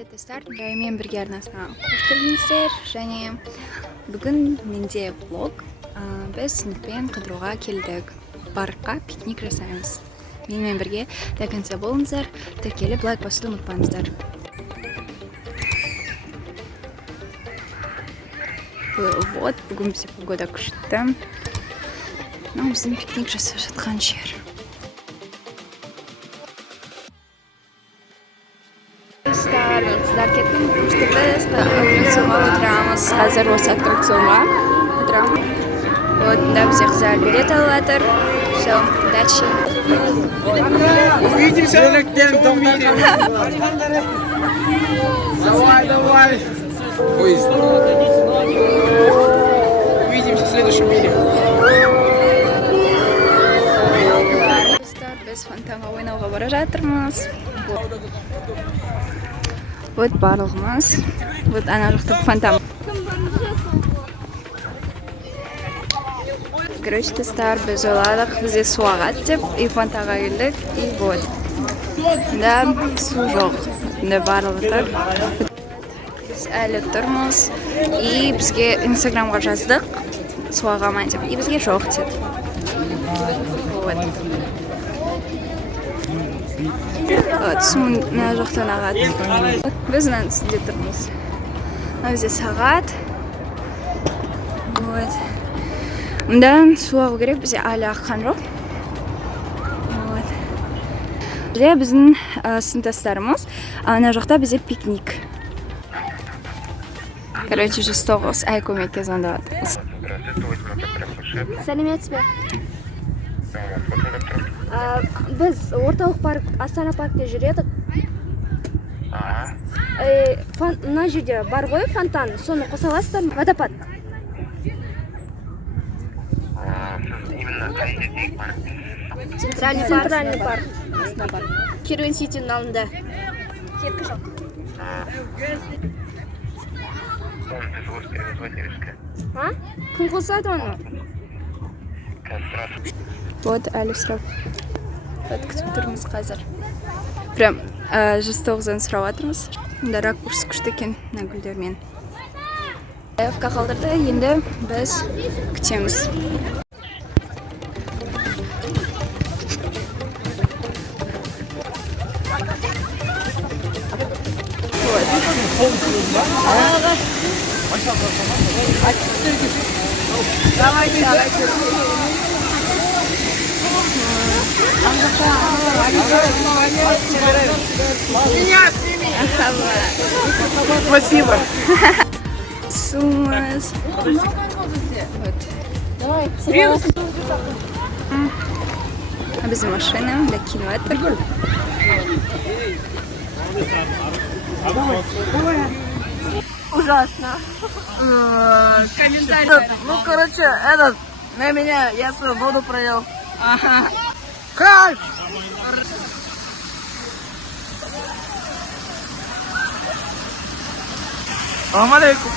Привет, достар! Мен бірге арнасына қош келдіңіздер. Және бүгін менде влог. Біз сыныппен қыдыруға келдік. Паркқа пикник жасаймыз. Менімен бірге до конца болыңыздар. Тіркеліп лайк басуды ұмытпаңыздар. Вот, бүгін бізде погода күшті. Біздің пикник жасап жатқан жер. Қыздар кеттім, біз аттракционға отырамыз. Қазір осы аттракционға отырамыз. Вот, да, бізде қыздар билет алып жатыр. Все, удачи. Увидимся. Давай. Поезд. Увидимся в следующем мире. Біз фонтанға ойнауға бара жатырмыз. Вот барлығымыз. Вот ана жақта фонтан. Короче, достар, біз ойладық, бізде су ағады деп, и фонтанға келдік, и вот. Да, су жоқ. Да, барлығы тұр. Біз әлі тұрмыз, и бізге инстаграмға жаздық, су ағамай деп, и бізге жоқ деп. Вот. Су мына жақтан ағады. Біз мынаның үстінде тұрмыз. Мына бізде сағат. Вот. Мында су ағу керек, бізде әлі аққан жоқ. Вот. Бізде біздің сыныптастарымыз. Мына жақта бізде пикник. Короче, 109 ай көмекке звондаватырмыз. Сәлеметсіз бе? Біз орталық парк, Астана паркте жүредік. Мына жерде бар ғой фонтан, соны қоса аласыздар ма? Водопад. Центральный парк. Керуен Ситидің алдында. Кеткі жоқ. Кім қосады оны? Вот, әлі сұрап. Вот, күтіп тұрмыз қазір. Прям 109-дан сұрап атырмыз. Мұнда ракурс күшті екен мына гүлдермен. Аяққа қалдырды, енді біз күтеміз. Меня сними! Спасибо! Сумас! А без машины для кинотеатра. Ужасно. Комментарий. Ну, короче, этот, на меня, я свою воду пролил. Ага. Кайф! Салам алейкум.